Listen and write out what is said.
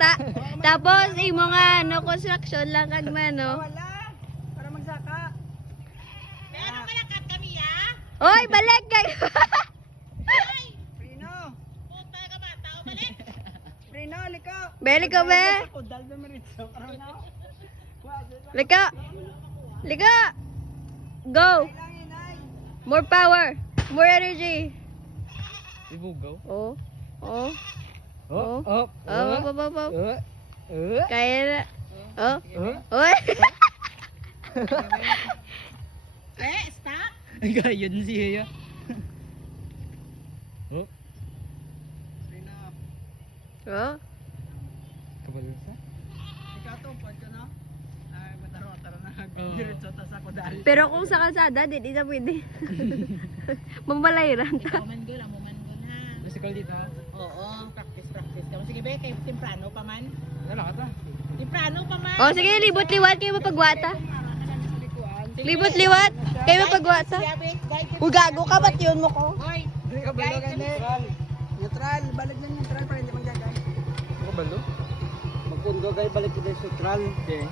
bata. Tapos imo nga no construction lang kag mano. Wala. Para magsaka. Pero malakat kami ya. Oy, balik kay. Prino. Puta ka ba? Tao balik. Prino, liko. Beli ka be. Dal na meritso. Karon na. Lika. Lika. Go. Kailangan ay. More power. More energy. Ibugaw. Oh. Oh. Oh, Oh. oh, Oh. Kaya na. Oh. Oy. Stop. Gayon siya. Oh, Prino. Oh. kabalo sa. Ikaw to, pwede ka na? Ay, mataro na. Oo. Diretso ta sa kodal. Pero kung sa kalsada, di na pwede. Mambalayran ta. Ikaw man gul, amo man gul ha. Bisikal dito. Oo, practice ka. Sige be, kay temprano pa man. Wala ka ta. Temprano pa man. Oh, sige, libot-liwat kayo mapagwata. Libot-liwat kayo mapagwata. Uy, gago ka, ba't yun mo ko? Hoy, Hindi ka balo ka neutral. Neutral, balik lang neutral para hindi manggagay. Kabalo? Magpundo kayo balik kita neutral. Okay.